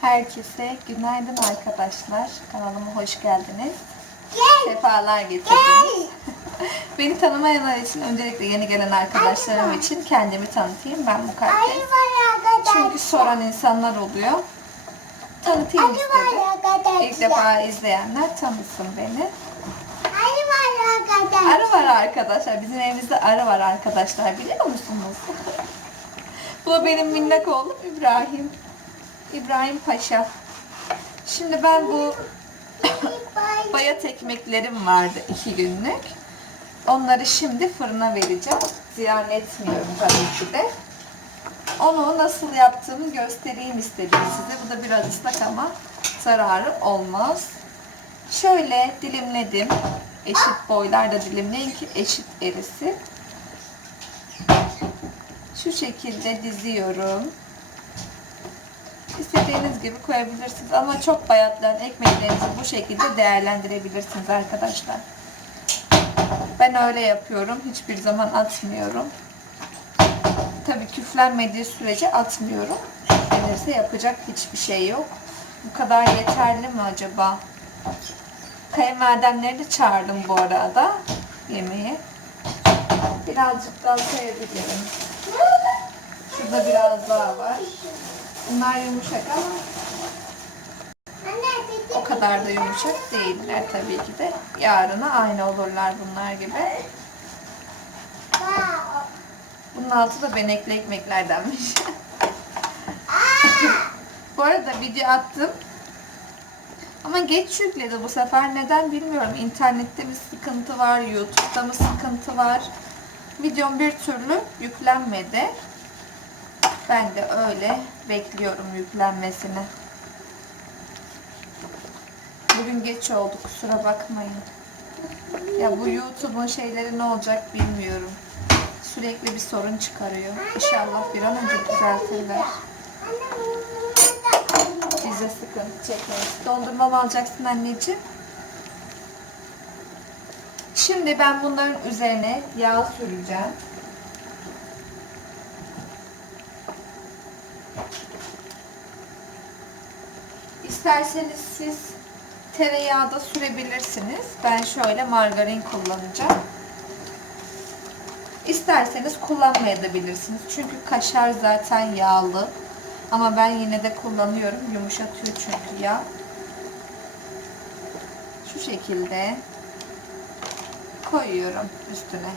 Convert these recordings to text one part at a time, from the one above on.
Herkese günaydın arkadaşlar. Kanalıma hoş geldiniz. Sefalar getirdiniz. Beni tanımayanlar için öncelikle yeni gelen arkadaşlarım için kendimi tanıtayım. Ben Mukaddes. Çünkü soran insanlar oluyor. Tanıtayım istedim. İlk defa izleyenler tanısın beni. Arı var arkadaşlar. Bizim evimizde arı var arkadaşlar. Biliyor musunuz? Bu benim minnak oğlum İbrahim. İbrahim Paşa. Şimdi ben bu bayat ekmeklerim vardı iki günlük. Onları şimdi fırına vereceğim. Ziyan etmiyorum tabii ki de. Onu nasıl yaptığımı göstereyim istedim size. Bu da biraz ıslak ama zararı olmaz. Şöyle dilimledim. Eşit boylarda dilimleyin ki eşit erisin. Şu şekilde diziyorum. İstediğiniz gibi koyabilirsiniz ama çok bayatlayan ekmeklerinizi bu şekilde değerlendirebilirsiniz arkadaşlar. Ben öyle yapıyorum. Hiçbir zaman atmıyorum. Tabii küflenmediği sürece atmıyorum. Küflenirse yapacak hiçbir şey yok. Bu kadar yeterli mi acaba? Kayınvalidemleri de çağırdım bu arada yemeğe. Birazcık daha koyabilirim. Şurada biraz daha var. Bunlar yumuşak ama o kadar da yumuşak değiller tabii ki de. Yarına aynı olurlar bunlar gibi. Bunun altı da benekli ekmeklerdenmiş. bu arada video attım. Ama geç yükledi bu sefer. Neden bilmiyorum. İnternette mi sıkıntı var, YouTube'da mı sıkıntı var? Videom bir türlü yüklenmedi. Ben de öyle bekliyorum yüklenmesini. Bugün geç oldu kusura bakmayın. Ya bu YouTube'un şeyleri ne olacak bilmiyorum. Sürekli bir sorun çıkarıyor. İnşallah bir an önce düzeltirler. Bize sıkıntı çekmeyiz. Dondurma mı alacaksın anneciğim? Şimdi ben bunların üzerine yağ süreceğim. İsterseniz siz tereyağı da sürebilirsiniz. Ben şöyle margarin kullanacağım. İsterseniz kullanmayabilirsiniz. Çünkü kaşar zaten yağlı. Ama ben yine de kullanıyorum. Yumuşatıyor çünkü yağ. Şu şekilde koyuyorum üstüne.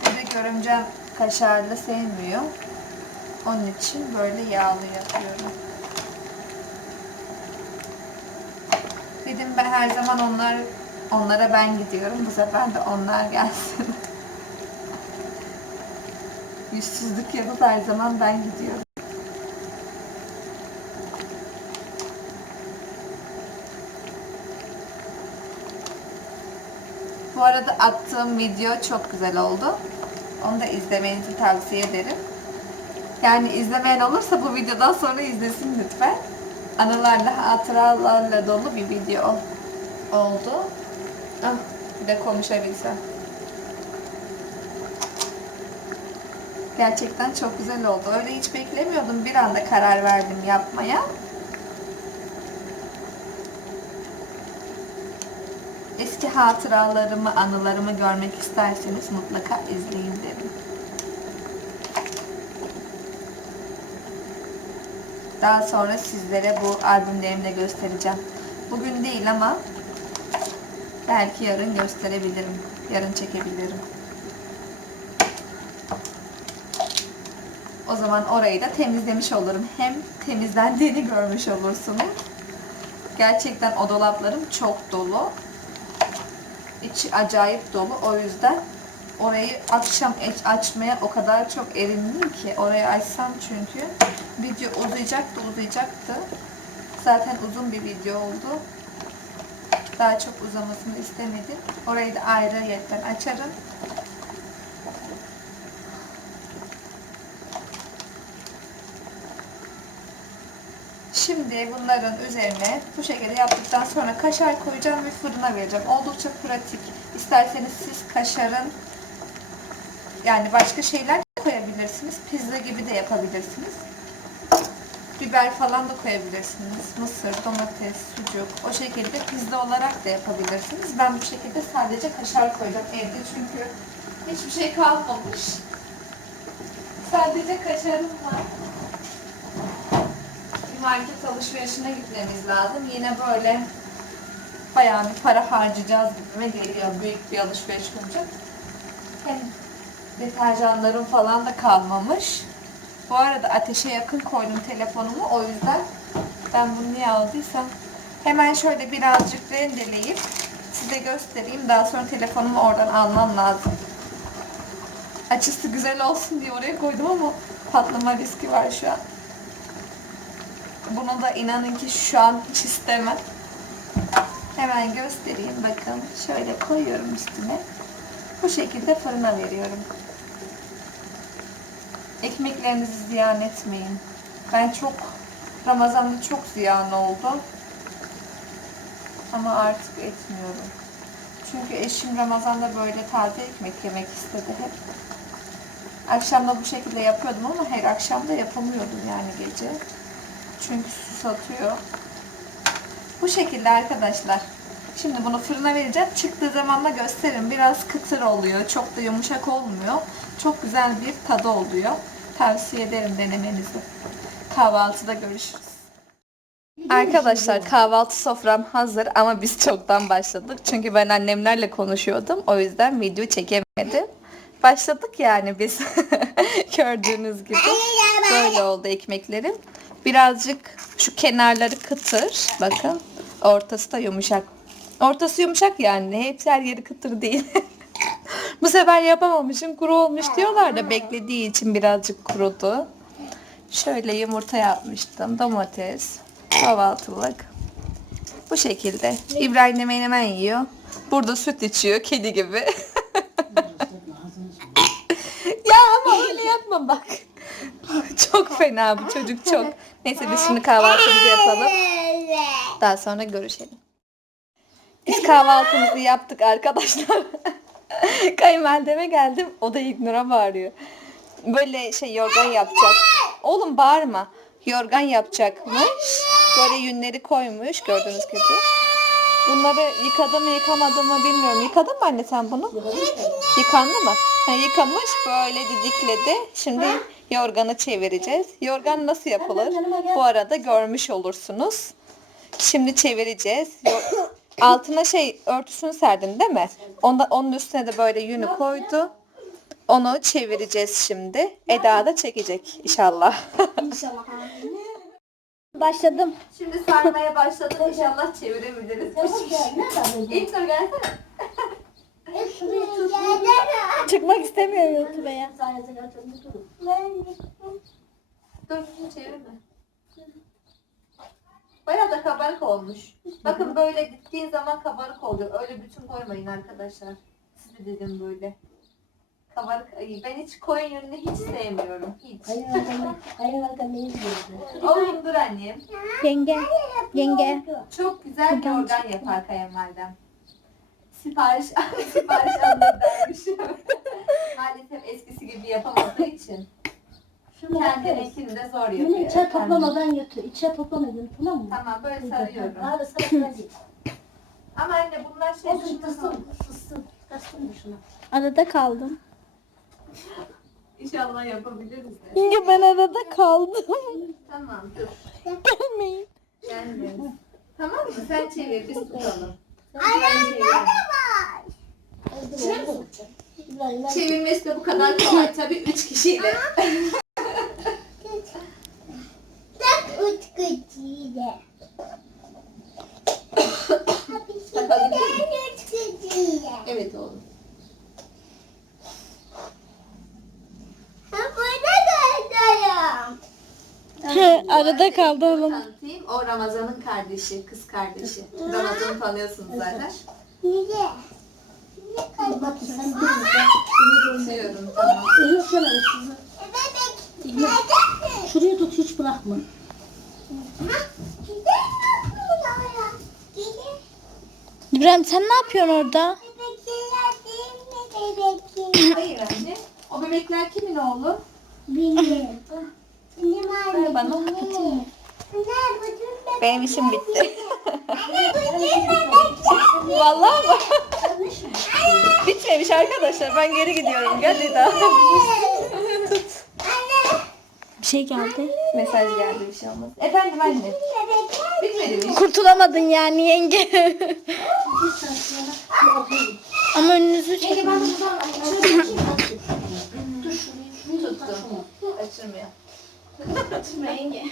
Bir de görümcem kaşarlı sevmiyor. Onun için böyle yağlı yapıyorum. Dedim ben her zaman onlar onlara ben gidiyorum. Bu sefer de onlar gelsin. Yüzsüzlük yapıp her zaman ben gidiyorum. Bu arada attığım video çok güzel oldu. Onu da izlemenizi tavsiye ederim. Yani izlemeyen olursa bu videodan sonra izlesin lütfen. Anılarla, hatıralarla dolu bir video oldu. Ah, bir de konuşabilsem. Gerçekten çok güzel oldu. Öyle hiç beklemiyordum. Bir anda karar verdim yapmaya. Eski hatıralarımı, anılarımı görmek isterseniz mutlaka izleyin derim. Daha sonra sizlere bu albümlerimi de göstereceğim. Bugün değil ama belki yarın gösterebilirim. Yarın çekebilirim. O zaman orayı da temizlemiş olurum. Hem temizlendiğini görmüş olursunuz. Gerçekten o dolaplarım çok dolu. İçi acayip dolu. O yüzden orayı akşam açmaya o kadar çok erindim ki orayı açsam çünkü video uzayacaktı uzayacaktı. Zaten uzun bir video oldu. Daha çok uzamasını istemedim. Orayı da ayrı yetten açarım. Şimdi bunların üzerine bu şekilde yaptıktan sonra kaşar koyacağım ve fırına vereceğim. Oldukça pratik. İsterseniz siz kaşarın yani başka şeyler koyabilirsiniz. Pizza gibi de yapabilirsiniz. Biber falan da koyabilirsiniz. Mısır, domates, sucuk. O şekilde pizza olarak da yapabilirsiniz. Ben bu şekilde sadece kaşar koydum evde çünkü hiçbir şey kalmamış. Sadece kaşarım var. Bir market alışverişine gitmemiz lazım. Yine böyle bayağı bir para harcayacağız gibime geliyor. Büyük bir alışveriş olacak. Hem deterjanlarım falan da kalmamış. Bu arada ateşe yakın koydum telefonumu. O yüzden ben bunu niye aldıysam hemen şöyle birazcık rendeleyip size göstereyim. Daha sonra telefonumu oradan almam lazım. Açısı güzel olsun diye oraya koydum ama patlama riski var şu an. Bunu da inanın ki şu an hiç istemem. Hemen göstereyim bakın. Şöyle koyuyorum üstüne. Bu şekilde fırına veriyorum. Ekmeklerinizi ziyan etmeyin. Ben çok Ramazan'da çok ziyan oldu. Ama artık etmiyorum. Çünkü eşim Ramazan'da böyle taze ekmek yemek istedi hep. Akşam da bu şekilde yapıyordum ama her akşam da yapamıyordum yani gece. Çünkü su satıyor. Bu şekilde arkadaşlar. Şimdi bunu fırına vereceğim. Çıktığı zaman da gösteririm. Biraz kıtır oluyor. Çok da yumuşak olmuyor. Çok güzel bir tadı oluyor. Tavsiye ederim denemenizi. Kahvaltıda görüşürüz. Arkadaşlar kahvaltı sofram hazır ama biz çoktan başladık. Çünkü ben annemlerle konuşuyordum. O yüzden video çekemedim. Başladık yani biz. Gördüğünüz gibi. Böyle oldu ekmeklerim. Birazcık şu kenarları kıtır. Bakın. Ortası da yumuşak. Ortası yumuşak yani. Hepsi her yeri kıtır değil. Bu sefer yapamamışım. Kuru olmuş diyorlar da beklediği için birazcık kurudu. Şöyle yumurta yapmıştım. Domates. Kahvaltılık. Bu şekilde. İbrahim de menemen yiyor. Burada süt içiyor. Kedi gibi. ya ama öyle yapma bak. çok fena bu çocuk çok. Neyse biz şimdi kahvaltımızı yapalım. Daha sonra görüşelim. Biz kahvaltımızı yaptık arkadaşlar. Kayınvalideme geldim. O da İgnur'a bağırıyor. Böyle şey yorgan yapacak. Oğlum bağırma. Yorgan yapacakmış. Böyle yünleri koymuş gördüğünüz gibi. Bunları yıkadı mı yıkamadı mı bilmiyorum. Yıkadın mı anne sen bunu? Yıkandı mı? Ha, yıkamış böyle didikledi. Şimdi yorganı çevireceğiz. Yorgan nasıl yapılır? Bu arada görmüş olursunuz. Şimdi çevireceğiz. Altına şey örtüsünü serdin değil mi? Onda, onun üstüne de böyle yünü koydu. Onu çevireceğiz şimdi. Eda da çekecek inşallah. İnşallah. Başladım. Şimdi sarmaya başladık. İnşallah çevirebiliriz. İlk tur gelsene. Çıkmak istemiyorum YouTube'a Dur çevirme. Bayağı da kabarık olmuş. Bakın böyle diktiğin zaman kabarık oluyor. Öyle bütün koymayın arkadaşlar. Size dedim böyle. Kabarık. Ay, ben hiç koyun yönünü hiç sevmiyorum. Hiç. Oğlum dur annem. Yenge. Yenge. Çok güzel bir organ yapar kayınvalidem. Sipariş, sipariş alırlarmış. Maalesef eskisi gibi yapamadığı için. Kendininkini de zor Bunu yapıyor. içe toplamadan götür. İçe toplamadın tamam mı? Tamam böyle sarıyorum. Abi sıra değil. Ama anne bunlar şey O fıstıksın. Fıstıksın. Kastın şuna. Arada kaldım. İnşallah yapabiliriz de. Yenge ben arada kaldım. Tamam dur. Gelmeyin. Gelmiyoruz. Tamam mı? Sen çevir biz tutalım. Çevireyim. Çevirmesi de bu kadar kolay tabii 3 kişiyle. Evet oğlum. arada kaldı oğlum. Tanıtayım. O Ramazan'ın kardeşi, kız kardeşi. Ramazan'ı tanıyorsunuz zaten. Bak sen sizi. Şuraya tut hiç bırakma. İbrahim sen ne yapıyorsun orada? Hayır anne. O bebekler kimin oğlu? Ver bana. Benim işim bitti. Vallahi mı? Bitmemiş arkadaşlar. Ben geri gidiyorum. Gel Eda. Şey geldi. Mesaj geldi bir şey olmaz. Efendim anne. Bitmedi mi? Kurtulamadın yani yenge. Ama önünüzü çekin. Ben de buradan şöyle bakayım. Dur şurayı, şurayı tut. Tuttum. Açılmıyor. Tutma yenge.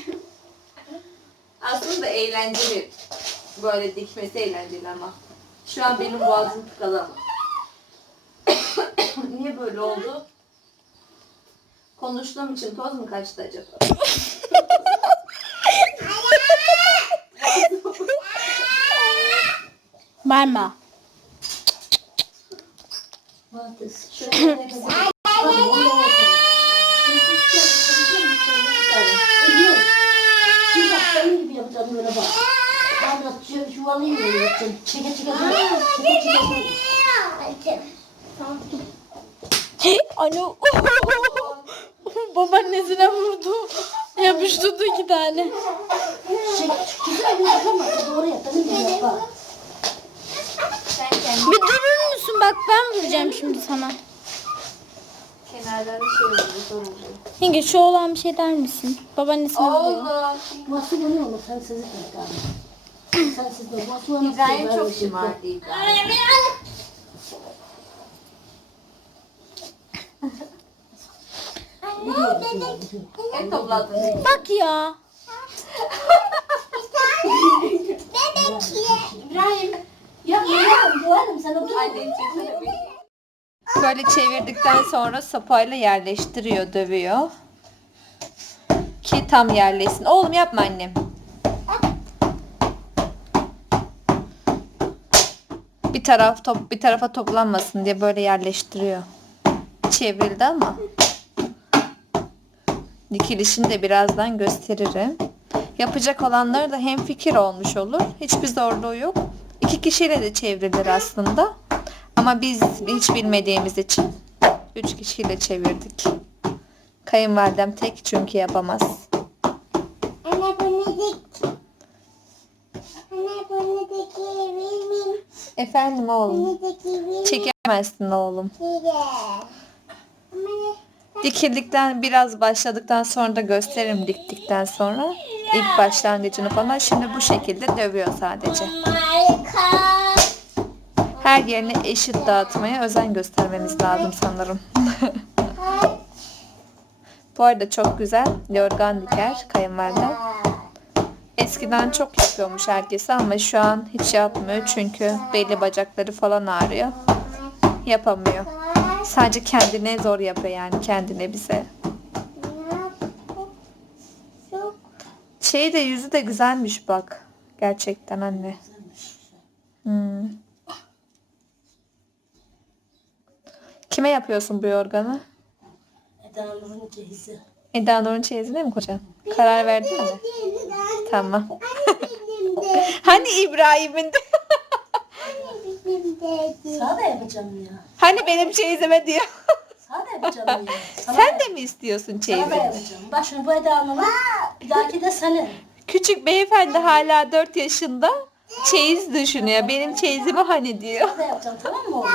Aslında eğlenceli. Böyle dikmesi eğlenceli ama. Şu an benim boğazım tıkalı ama. Niye böyle oldu? Konuştuğum için toz mu kaçtı acaba? Bağırma. Şöyle nefes Biliyorum. Şimdi bak senin gibi yapacağım böyle bak. Ben de şu- yuvalayayım böyle yapacağım. Çeke çeke böyle. Çeke çeke böyle. Tamam dur. Babaannesine vurdu. Yapıştırdı iki tane. Güzel bir yapama. Doğru Bir durur musun? Bak ben vuracağım şimdi sana. kenarlarına şey oluyor, zor oluyor. Yenge şu olan bir şey der misin? Babaannesine vuruyor. Oğlum. Nasıl oluyor mu? Sen sizi kanka. Sen siz de nasıl? İbrahim çok şımardı İbrahim. En topladın. Bak ya. İbrahim. Ya. Anneciğim sana Böyle çevirdikten sonra sopayla yerleştiriyor, dövüyor. Ki tam yerleşsin. Oğlum yapma annem. Bir taraf top bir tarafa toplanmasın diye böyle yerleştiriyor. Çevrildi ama. Dikilişini de birazdan gösteririm. Yapacak olanları da hem fikir olmuş olur. Hiçbir zorluğu yok. İki kişiyle de çevrilir aslında. Ama biz hiç bilmediğimiz için üç kişiyle çevirdik. Kayınvalidem tek çünkü yapamaz. Anne bunu dik. Anne bunu miyim? Efendim oğlum. Bunu miyim? Çekemezsin oğlum. Ne? Dikildikten biraz başladıktan sonra da gösteririm diktikten sonra. ilk başlangıcını falan. Şimdi bu şekilde dövüyor sadece. Her yerine eşit dağıtmaya özen göstermemiz lazım sanırım. bu arada çok güzel yorgan diker kayınvalidem. Eskiden çok yapıyormuş herkese ama şu an hiç yapmıyor çünkü belli bacakları falan ağrıyor. Yapamıyor. Sadece kendine zor yapıyor yani kendine bize. Şey de yüzü de güzelmiş bak. Gerçekten anne. Hmm. Kime yapıyorsun bu yorganı? Eda Nur'un cehizi. Eda Nur'un çeyizine mi kocan? Karar verdin mi? Tamam. Hani İbrahim'in de? Benim de. Sana da yapacağım ya. Hani benim çeyizime diyor. Sana da yapacağım ya. Sana, Sen de mi istiyorsun da çeyizini? yapacağım. Bak şimdi bu Eda Nur'un. Bir dahaki de senin. Küçük beyefendi hala 4 yaşında çeyiz düşünüyor. Benim çeyizimi hani diyor. Sana da yapacağım tamam mı oğlum?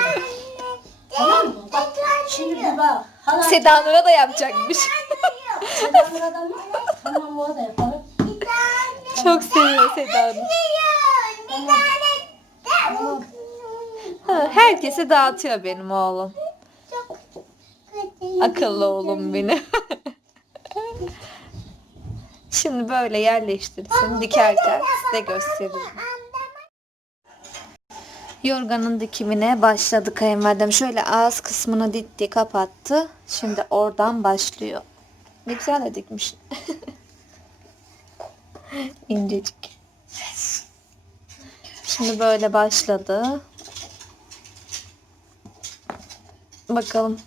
Tamam mı? Bak şimdi bir bak. Hala Seda Nur'a da yapacakmış. Eda Nur'dan mı? Tamam o da yapalım. Çok seviyor Seda Nur. Bir tane. Ha, Herkese dağıtıyor benim oğlum. Akıllı oğlum benim. Şimdi böyle yerleştirsin. Dikerken size gösteririm. Yorganın dikimine başladı kayınvalidem. Şöyle ağız kısmını dikti, kapattı. Şimdi oradan başlıyor. Ne güzel de dikmiş. İncecik. Şimdi böyle başladı. Bakalım.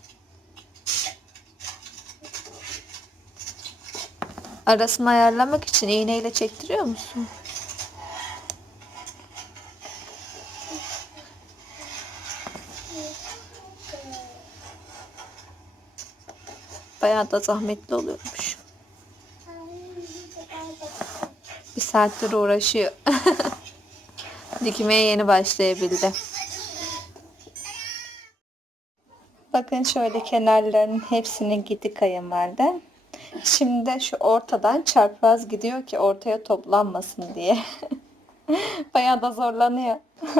Arasını ayarlamak için iğneyle çektiriyor musun? Bayağı da zahmetli oluyormuş. saattir uğraşıyor. Dikmeye yeni başlayabildi. Bakın şöyle kenarlarının hepsini gitti kayınvalide. Şimdi şu ortadan çarpaz gidiyor ki ortaya toplanmasın diye. Bayağı da zorlanıyor.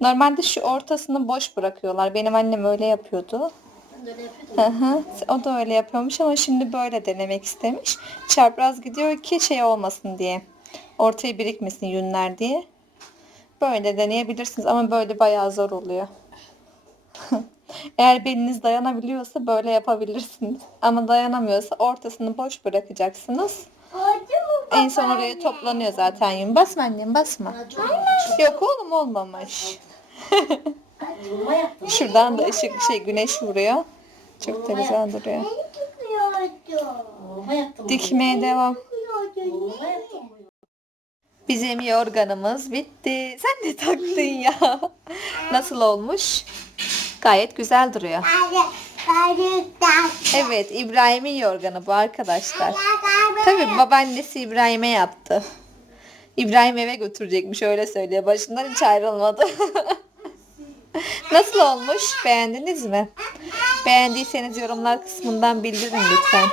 Normalde şu ortasını boş bırakıyorlar. Benim annem öyle yapıyordu. Hı. O da öyle yapıyormuş ama şimdi böyle denemek istemiş. Çapraz gidiyor ki şey olmasın diye. Ortaya birikmesin yünler diye. Böyle deneyebilirsiniz ama böyle bayağı zor oluyor. Eğer beliniz dayanabiliyorsa böyle yapabilirsiniz. Ama dayanamıyorsa ortasını boş bırakacaksınız. En son oraya toplanıyor zaten yün. Basma annem basma. Yok oğlum olmamış. Şuradan da ışık şey güneş vuruyor. Çok da güzel duruyor. Dikmeye devam. Bizim yorganımız bitti. Sen de taktın ya. Nasıl olmuş? Gayet güzel duruyor. Evet İbrahim'in yorganı bu arkadaşlar. Tabii babaannesi İbrahim'e yaptı. İbrahim eve götürecekmiş öyle söylüyor. Başından hiç ayrılmadı. Nasıl olmuş? Beğendiniz mi? Beğendiyseniz yorumlar kısmından bildirin lütfen.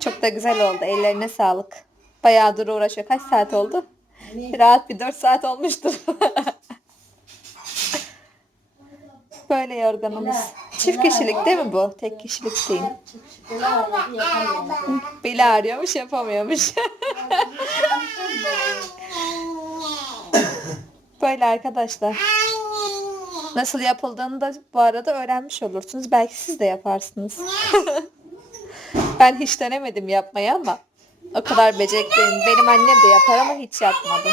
Çok da güzel oldu. Ellerine sağlık. Bayağıdır uğraşıyor. Kaç saat oldu? Rahat bir 4 saat olmuştur. Böyle yorganımız. Çift kişilik değil mi bu? Tek kişilik değil. Beli ağrıyormuş yapamıyormuş. Böyle arkadaşlar. Nasıl yapıldığını da bu arada öğrenmiş olursunuz. Belki siz de yaparsınız. ben hiç denemedim yapmayı ama o kadar becerikliyim. Benim annem de yapar ama hiç yapmadı.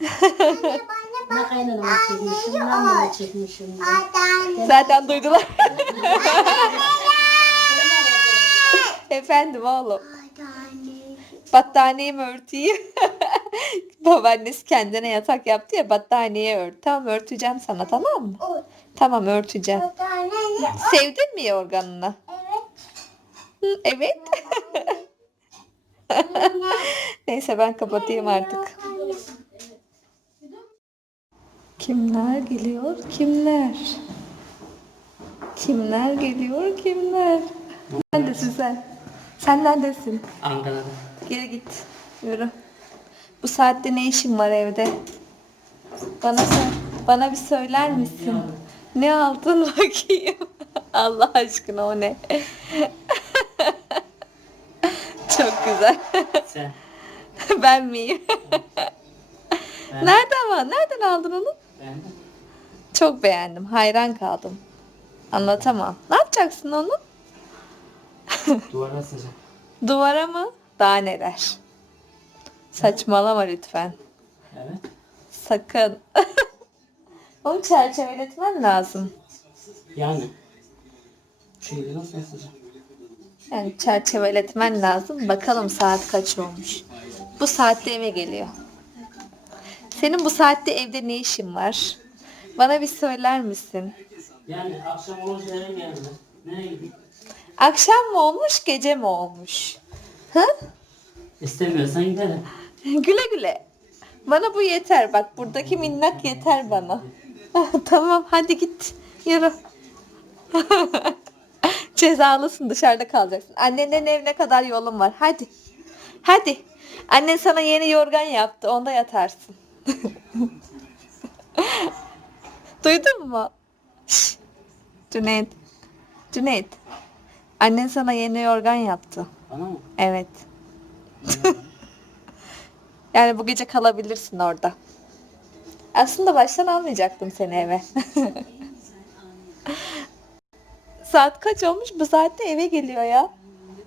Ne kaynanama çekmişim, ne anneme çekmişim. Zaten duydular. Efendim oğlum. Battaniyemi örteyim. Babaannesi kendine yatak yaptı ya battaniye ört. Tamam örteceğim sana tamam mı? Tamam örteceğim. Sevdin mi yorganını? Hı, Evet. Neyse ben kapatayım artık. Kimler geliyor? Kimler? Kimler geliyor? Kimler? Neredesin sen? Sen neredesin? Ankara'da. Geri git. Yürü. Bu saatte ne işin var evde? Bana bana bir söyler misin? Ne aldın bakayım? Allah aşkına o ne? Çok güzel. Sen. ben miyim? Ben. Nerede ama? Nereden aldın onu? Çok beğendim. Hayran kaldım. Anlatamam. Ne yapacaksın onu? Duvara asacağım. Duvara mı? Daha neler? Saçmalama lütfen. Evet. Sakın. Onu çerçeveletmen lazım. Yani. Şeyleri nasıl asacağım? Yani çerçeveletmen lazım. Bakalım saat kaç olmuş. Bu saatte eve geliyor. Senin bu saatte evde ne işin var? Bana bir söyler misin? Yani akşam olunca eve geldi. Nereye gideyim? Akşam mı olmuş, gece mi olmuş? Hı? İstemiyorsan gidelim. Güle güle. Bana bu yeter. Bak buradaki minnak yeter bana. tamam hadi git. Yürü. Cezalısın dışarıda kalacaksın. Annenin evine kadar yolun var. Hadi. Hadi. Annen sana yeni yorgan yaptı. Onda yatarsın. Duydun mu? Şş. Cüneyt. Cüneyt. Annen sana yeni yorgan yaptı. Bana mı? Evet. yani bu gece kalabilirsin orada. Aslında baştan almayacaktım seni eve. Saat kaç olmuş? Bu saatte eve geliyor ya.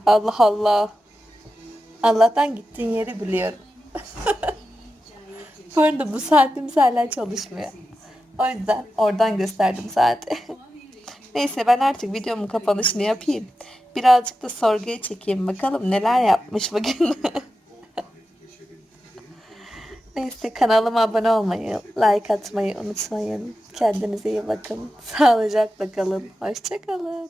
Allah Allah. Allah'tan gittiğin yeri biliyorum. Bu arada bu saatimiz hala çalışmıyor. O yüzden oradan gösterdim saati. Neyse ben artık videomun kapanışını yapayım. Birazcık da sorguya çekeyim bakalım neler yapmış bugün. Neyse kanalıma abone olmayı, like atmayı unutmayın. Kendinize iyi bakın. Sağlıcakla kalın. Hoşçakalın.